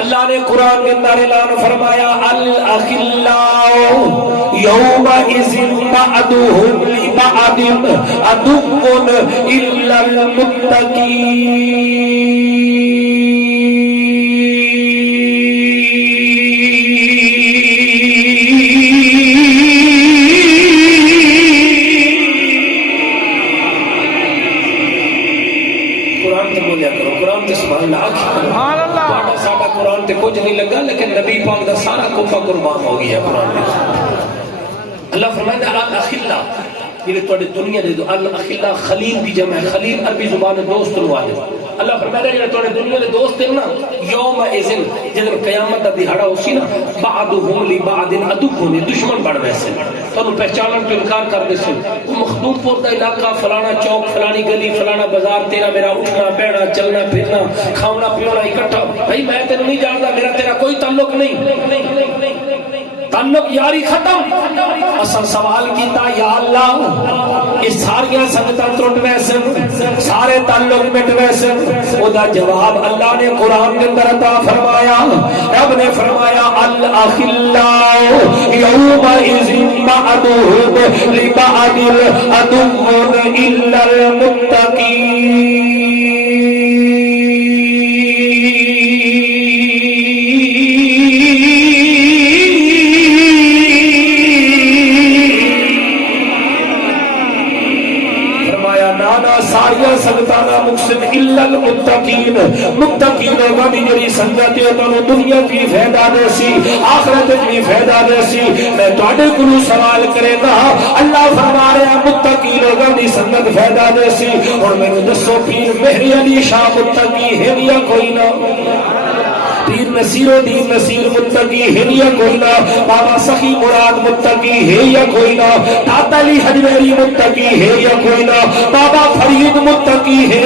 اللہ نے قرآن کے اندر اعلان فرمایا الاخلاء یومئذ بعضهم لبعض عدو الا المتقین. قرآن تے کچھ نہیں لگا لیکن نبی پاک دا سارا کفا قربان ہو گیا قرآن میں. اللہ فرمائے الاخلاء یہ تواڈے دنیا دے الاخلاء خلیل دی جمع ہے. خلیل عربی زبان میں دوست نو آدے. اللہ فرمائے جڑے تواڈے دنیا دے دوست ہیں نا یوم اذن جدوں قیامت دا دہاڑا ہوسی نا بعضهم لبعض عدو ہونے دشمن بن ویسے تانوں پہچانن تو انکار کر دے سن. وہ مخدوم پور دا علاقہ فلانا چوک فلانی گلی فلانا بازار تیرا میرا اٹھنا بیٹھنا چلنا پھرنا کھانا پینا اکٹھا بھائی میں تینوں نہیں جاندا میرا تیرا کوئی تعلق نہیں تعلق یاری ختم. اصل سوال کیتا یا اللہ اس ساریاں سنگتاں ٹوٹ ویسن سارے تعلق مٹ ویسن. او دا جواب اللہ نے قرآن کے اندر عطا فرمایا. رب نے فرمایا الاخلاء یومئذ بعضهم لبعض عدو الا المتقین. ساریاں سنگتانا مقصد الا المتقین متقین ہوگا بھی جری سنگت ہے دنیا کی فائدہ دے سی آخرت کی فائدہ دے سی. میں تواڈے کولوں سوال کرے گا اللہ فرما رہا متقین ہوگا بھی سنگت فائدہ دے سی. ہن مینوں دسو پیر مہری علی شاہ متقی ہے یا کوئی نہ؟ پیر نصیر الدین نصیر متقی ہے یا کوئی نہ؟ بابا سخی مراد متقی ہے یا کوئی نہ؟ داتا علی حجویری متقی ہے یا کوئی نہ؟ بابا فرید متقی ہے.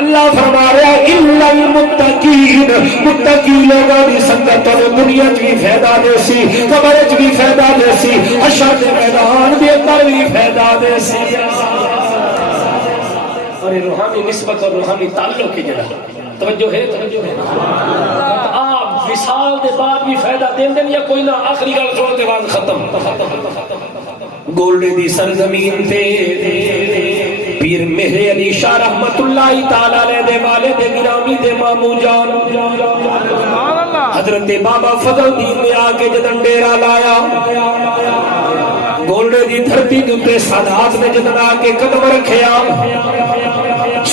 اللہ فرما رہا الا المتقین متقی لوگوں کی سنگت دنیا چ بھی فائدہ دے سی قبر چ بھی فائدہ دے سی حشر کے میدان دے اندر بھی فائدہ دے سی. اور روحانی نسبت اور روحانی تعلق کی جڑا توجہ ہے آپ وصال دے بعد بھی فائدہ دین دیں یا کوئی نہ؟ آخری گل سن کے بعد ختم. گولڈے دی سرزمین تے پیر مہر علی شاہ رحمت اللہ تعالی علیہ دے والد گرامی دے مامو جان حضرت بابا فضل الدین نے آ کے جدن ڈیرا لایا گولڈے دی دھرتی دے تے سادات نے جدن آ کے قدم رکھیا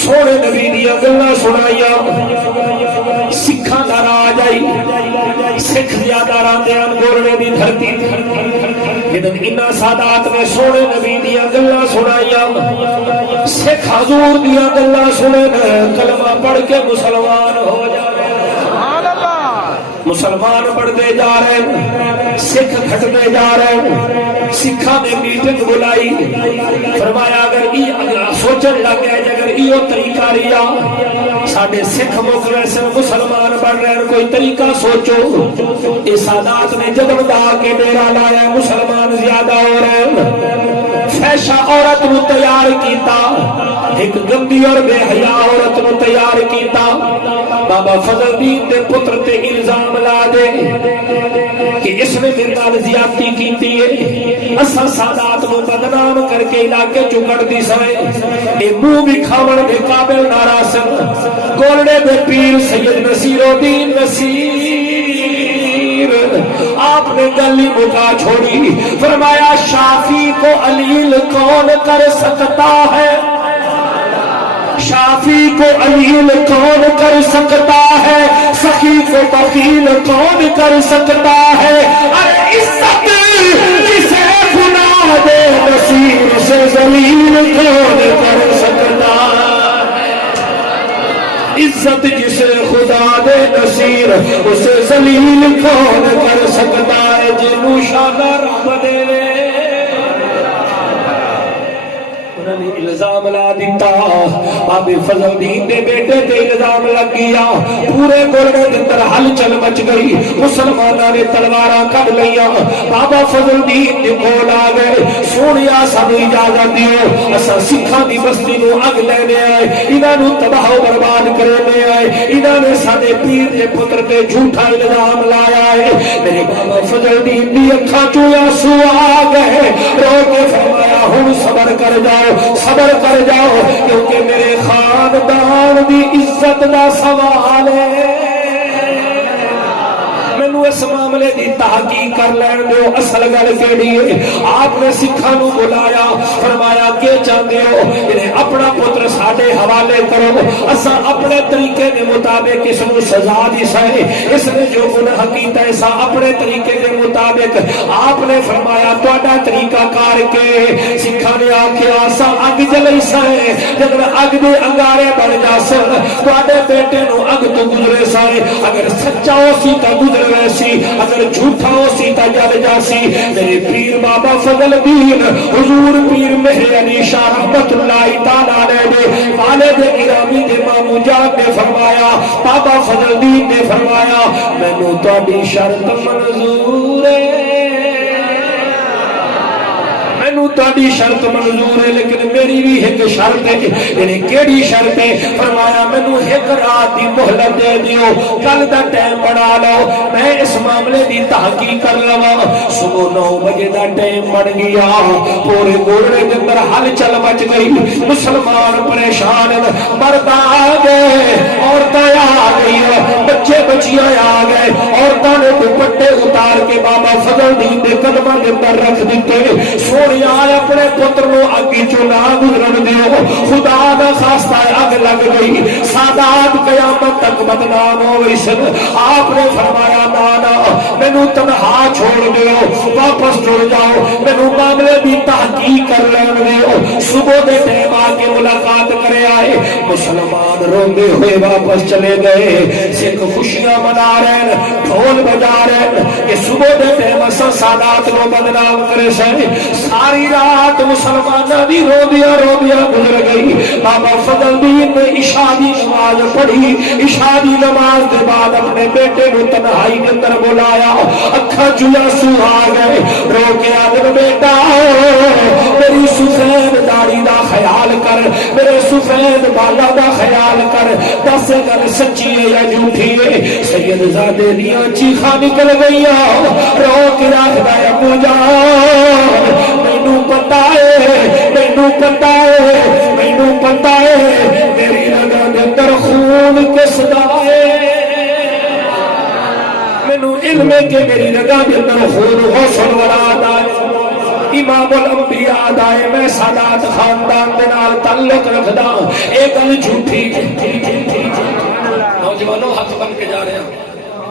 سونے نبی دیا گلاں سنائیاں سکھاں دا راج آئی سکھ زیادہ راندے ان گولڈے دی دھرتی جدن انہاں سادات نے سونے نبی دیا گلاں سنائیاں سکھ حضور دیا گلاں سنے کلمہ پڑھ کے مسلمان ہو جائے. مسلمان بڑھتے جا رہے ہیں سکھ گھٹتے جا رہے ہیں. سکھاں نے میٹنگ بلائی فرمایا اگر سوچن لگ گیا اگر یہ طریقہ رہا ساڈے سکھ ملک ویسے مسلمان بڑھ رہے ہیں کوئی طریقہ سوچو. اس سادات نے جدم دا کے ڈیرا لایا مسلمان زیادہ ہو رہے ہیں. فیشا عورت نو تیار کیتا ایک گندی اور بے حیا عورت نو تیار کیتا. بابا فضل الدین دے پتر تے الزام لا دے کہ اس نے میرے نال زیادتی کیتی ہے اساں سادات نو بدنام کر کے علاقے چوں کڈ دی سوے اے منہ بھی کھاون دے قابل نہ راسن. گولڈے دے پیر سید نصیر الدین نصیر آپ نے گلی مکا چھوڑی فرمایا شافی کو علیل کون کر سکتا ہے شافی کو علیل کون کر سکتا ہے سخی کو بخیل کون کر سکتا ہے. ارے عزت جسے گناہ دے نصیر سے ذلیل کون کر سکتا ہے. عزت جسے خدا دے نصیر اسے ذلیل کون کر سکتا ہے. جنوں شان رب دے انہوں نے الزام لا دیتا بابے فضل دین دے بیٹے تے الزام لگ گیا پورے گولڑے دے اندر ہلچل مچ گئی مسلماناں نے تلواراں کڈ لئیاں بابا فضل دین دے کول آ گئے سونیا سانو اجازت دیو اساں سکھاں دی بستی نو اگ لینے آئے انہاں نو تباہ و برباد کرنے آئے انہاں نے ساڈے پیر دے پتر تے جھوٹا الزام لایا ہے میرے بابا فضل دین دی اکھاں چوں آنسو آ گئے رو کے فرمایا ہن صبر کر جاؤ کیونکہ میرے خاندان دی عزت دا سوال ہے اس معاملے دی تحقیق کر لین دیو اصل گل کیڑی ہے آپ نے سکھاں نو بلایا فرمایا کہ چاہتے ہو انہیں اپنا پتر ساڈے حوالے کرو اساں اپنے طریقے دے مطابق اس نو سزا دی سائے اس نے جو گناہ کیتا ہے اساں اپنے طریقے دے مطابق آپ نے فرمایا تہاڈا طریقہ کار کے سکھاں نے آکھیا اساں اگ جلائی سائے جب اگ دے انگارے بن جاسن تہاڈے بیٹے نو اگ تو گزرے سائے اگر سچا ہو سی تے گزرے اگر جھوٹا ہو سی تا جل جاسی میرے پیر بابا فضل دین حضور پیر مہر علی شاہ رحمت اللہ تعالی علیہ دے والد گرامی دے مامو جان نے فرمایا بابا فضل دین نے فرمایا مینوں تہاڈی شرط منظور ہے تہاڈی شرط منظور ہے لیکن میری بھی ایک شرط ہے یعنی کیڑی شرط ہے فرمایا مینوں ایک رات دی مہلت دے دیو کل دا ٹائم بنا لو میں اس معاملے دی تحقیق کر لواں صبح 9 بجے دا ٹائم بن گیا پورے گولڑے دے اندر ہلچل مچ گئی مسلمان پریشان مرد آ گئے عورتاں آ گئی بچے بچیاں آ گئے عورتاں نے دوپٹے اتار کے بابا فضل دین دے قدماں دے اندر رکھ دتے سونیا اپنے پتر نو اگی چوں نہ گزرن دیو خدا دا خاصہ اگ لگ گئی سادات قیامت تک بدنام ہو گئی سن آپ نے فرمایا نانا مینوں تنہا چھوڑ دیو واپس ٹر جاؤ مینوں معاملے دی تحقیق کر لین دیو صبح دے ٹائم آ کے ملاقات کرے آئے مسلمان روندے ہوئے واپس چلے گئے سکھ خوشیاں منا رہے ہیں ڈھول بجا رہے ہیں کہ صبح دے ٹائم اساں سادات نو بدنام کرے سن ساری رات مسلمانہ دی روندیاں گزر گئی بابا فضل دین نے عشاء دی نماز پڑھی عشاء دی نماز دے بعد اپنے بیٹے کو تنہائی کے اندر بلایا اکھاں چوں آنسو آ گئے رو کے آدم بیٹا میری سفید داڑھی دا خیال کر میرے سفید بالا دا خیال کر دس گل سچی ہے یا جھوٹی ہے سید زادے دیاں چیخاں نکل گئیاں رو کے آخدا ہے ابو جان مینوں پتہ ہے میری رگاں دے اندر خون کس دا ہے مینوں علم ہے کہ میری رگاں دے اندر خون حسن ولاد ہے امام الانبیاء دا ہے میں سادات خاندان دے نال تعلق رکھدا اے گل جھوٹی نوجوانوں ہاتھ بن کے جا رہے ہیں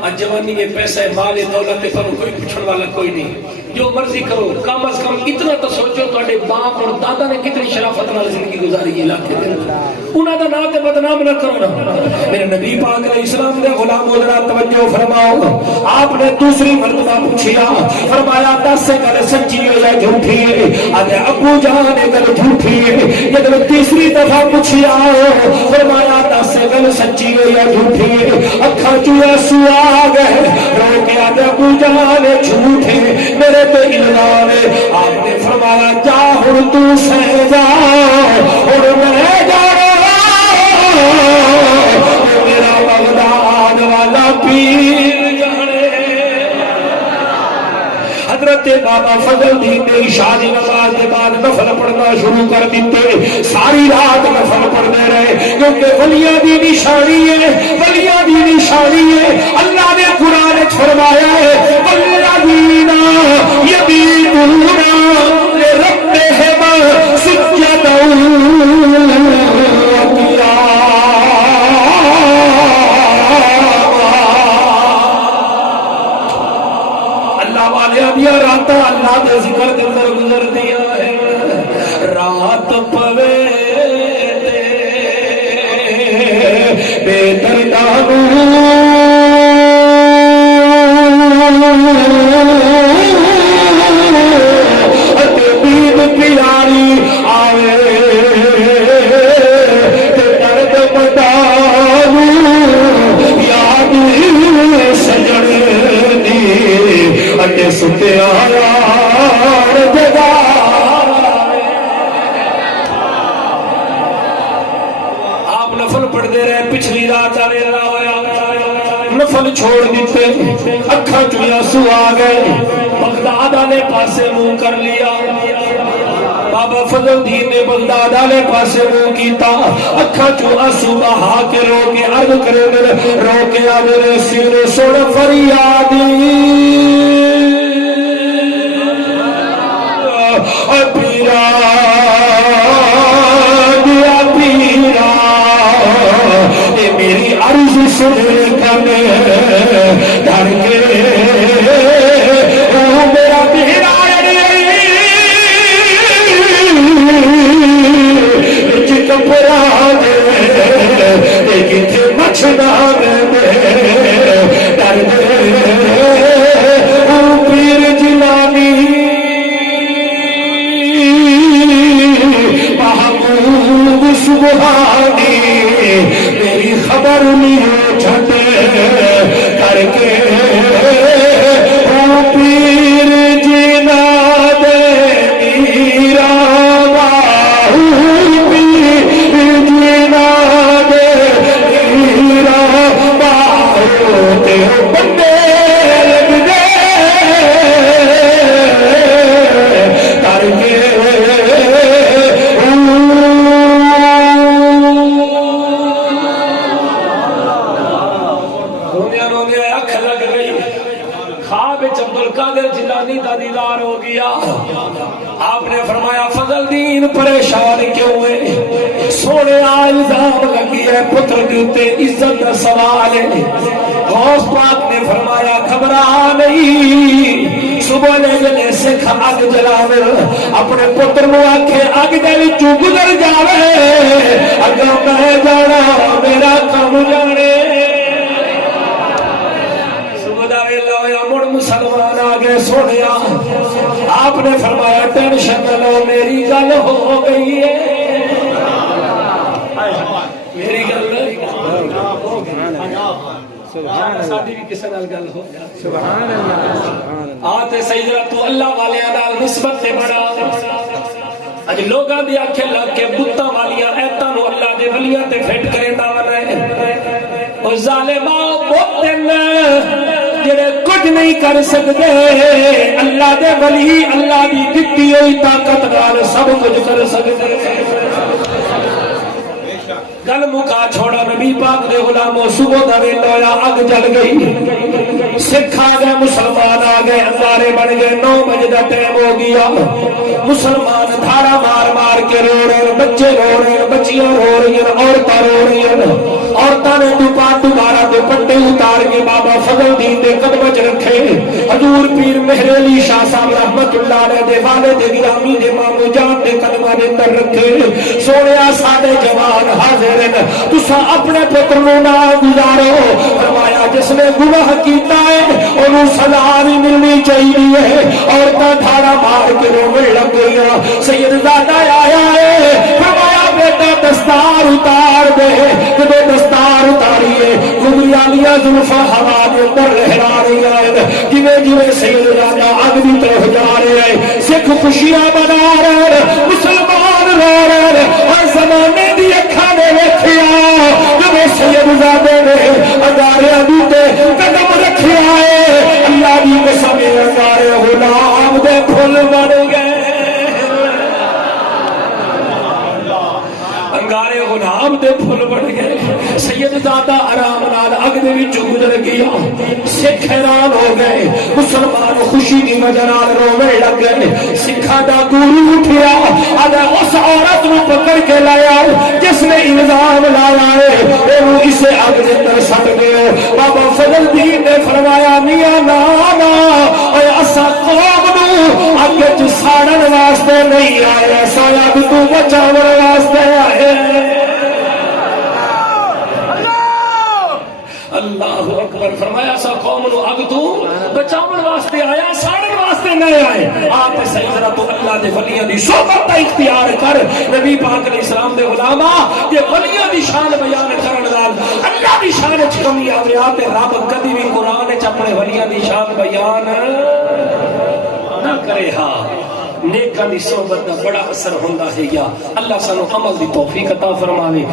آج جوانی یہ پیسہ ہے مال دولت پر کوئی پوچھنے والا کوئی نہیں جو مرضی کرو کم از کم اتنا تو سوچو تہاڈے باپ اور دادا نے کتنی شرافت نال زندگی گزاری علاقے دے انہاں دا نام تے بدنام نہ کرو نا میرے نبی پاک علیہ السلام دے غلام ذرا توجہ فرماؤ آپ نے دوسری مرتبہ پوچھیا فرمایا دس گل سچی ہے یا جھوٹی ہے اتے ابو جان نے گل جھوٹی ہے جب تیسری دفعہ پوچھیا فرمایا دس گل سچی ہے یا جھوٹی ہے اکھاں چوں آنسو آ گئے رو کے آدھے ابو جان جھوٹ ہے میرے تو الزام ہے آپ نے فرمایا جا ہن تو سہ جا ہن میں جا میرا بغداد والا پیر جانے حضرت بابا فضل دین نے عشاء دی نماز کے بعد نفل پڑھنا شروع کر دیتے ساری رات نفل پڑھتے رہے کیونکہ ولیاں دی نشانی ہے اللہ نے قرآن فرمایا ہے والذین یبیتون لربہم سجدا راتا اللہ دے ذکر دے اندر گزر دیا ہے رات پوے بے دردانو تے دین پیاری آوے ستیا یار جگہ آپ نفل پڑھتے رہے پچھلی رات ویلا ہویا نفل چھوڑ دیتے اکھاں چوں آنسو آ گئے بغداد والے پاسے منہ کر لیا بابا فضل الدین نے بغداد والے پاسے منہ کیتا اکھاں چوں آنسو بہا کے رو کے عرض کرے رو کے آ میرے سینے سوڑ فریادی پیرا دیا پیرا اے میری عرض سن کر ڈر کے میرا پیرا کپڑا دے کتنے مچھنا ڈر پیر جلانی محبوب سبحانی میری خبر نہیں چھٹ کر کے پیر جنا دے میرا بندے لگ دے کر کے روندے اکھ لگ گئی خواب عبد القادر جیلانی کا دیدار ہو گیا آپ نے فرمایا فضل دین پریشان کیوں ہے سونے الزام لگی ہے پتر کے اوتے عزت کا سوال ہے غوث پاک نے فرمایا گھبرا نہیں صبح نے جلے سکھ اگ جلاوے اپنے پتر نو آکھے اگ دے وچوں گزر جاوے اگوں میں جانا میرا کم جانے صبح دا ویلا ہویا مڑ مسلمان آ گئے سونیا آپ نے فرمایا ٹینشن نہ لو میری گل ہو گئی ہے میری گل ساڈی بھی کسے نال گل ہو سبحان اللہ آتے سیدنا تو اللہ والے نال نسبت تے بڑا اج لوگاں دی اکھیں لگ کے بتاں والیاں ایتاں نو اللہ دے ولیاں تے فٹ کریندا وے او ظالما بت جڑے کچھ نہیں کر سکتے اللہ دے ولی اللہ دی دتی ہوئی طاقت نال سب کچھ کر سکتے گل مکا چھوڑا نبی پاک دے غلاموں صبح دا ویلا ہویا اگ جل گئی سکھ آ گئے مسلمان آ گئے انگارے بن گئے 9 بجے دا ٹائم ہو گیا مسلمان دھاڑا مار مار کے رو رہے بچے رو رہے بچیاں رو رہی ہیں عورتاں رو رہی ہیں عورتاں نے دوبارہ دوپٹے اتار کے بابا فضل الدین دے قدم وچ رکھے حضور پیر مہر علی شاہ صاحب رحمت اللہ علیہ دے والد گرامی دے مامو جان دے قدماں دے اندر رکھے سونیا ساڈے جوان حاضر تسا اپنے پتر نو نہ گزارو فرمایا جس نے گناہ کیتا ہے انہوں سزا بھی ملنی چاہیے عورتاں دھاڑا مار کے رونے لگ گئی سید زادہ آیا ہے فرمایا بیٹا دستار اتار دے جب دستار اتاریے گمریالیاں زلفاں ہوا دے اندر لہرا رہی ہیں جویں جویں سید زادہ اگ دی طرف جا رہے ہیں سکھ خوشیاں منا رہے ہیں مسلمان رو رہے ہیں اور زمانے دی اکھاں نے ویکھیا جب سید زادے نے انگاریاں دے قدم رکھیا ہے اللہ دی قسم انگارے غلام دے پھل بن گئے انگارے غلام دے پھل بن گئے سید زادہ آرام نال اگ دے وچوں گزر گیا سکھ حیران ہو گئے مسلمان خوشی دی وجہ نال رونے لگ گئے سکھاں دا گورو اٹھیا ادا اس عورت نو پکڑ کے لایا جس نے الزام لایا ہے وہ اسے اگ دے اندر سٹ گئے بابا فضل الدین نے فرمایا میاں نا اے اسا قوم نو اگ وچ ساڑن واسطے نہیں آئے ایسا اگ تو بچاون واسطے آئے اللہ اکبر فرمایا سا قوم نو اگ تو بچاون واسطے آیا ساڑن واسطے نہ آئے آپ سیدنا تو اللہ دے ولیاں دی صحبت اختیار کر نبی پاک علیہ السلام دے غلاما کہ ولیاں دی شان بیان کرن نال اللہ دی شان وچ کمی آوے تے رب کبھی بھی قرآن وچ اپنے ولیاں دی شان بیان کرے ہاں نیکاں دی صحبت دا بڑا اثر ہوندا ہے یا اللہ سانو عمل دی توفیق عطا فرماوے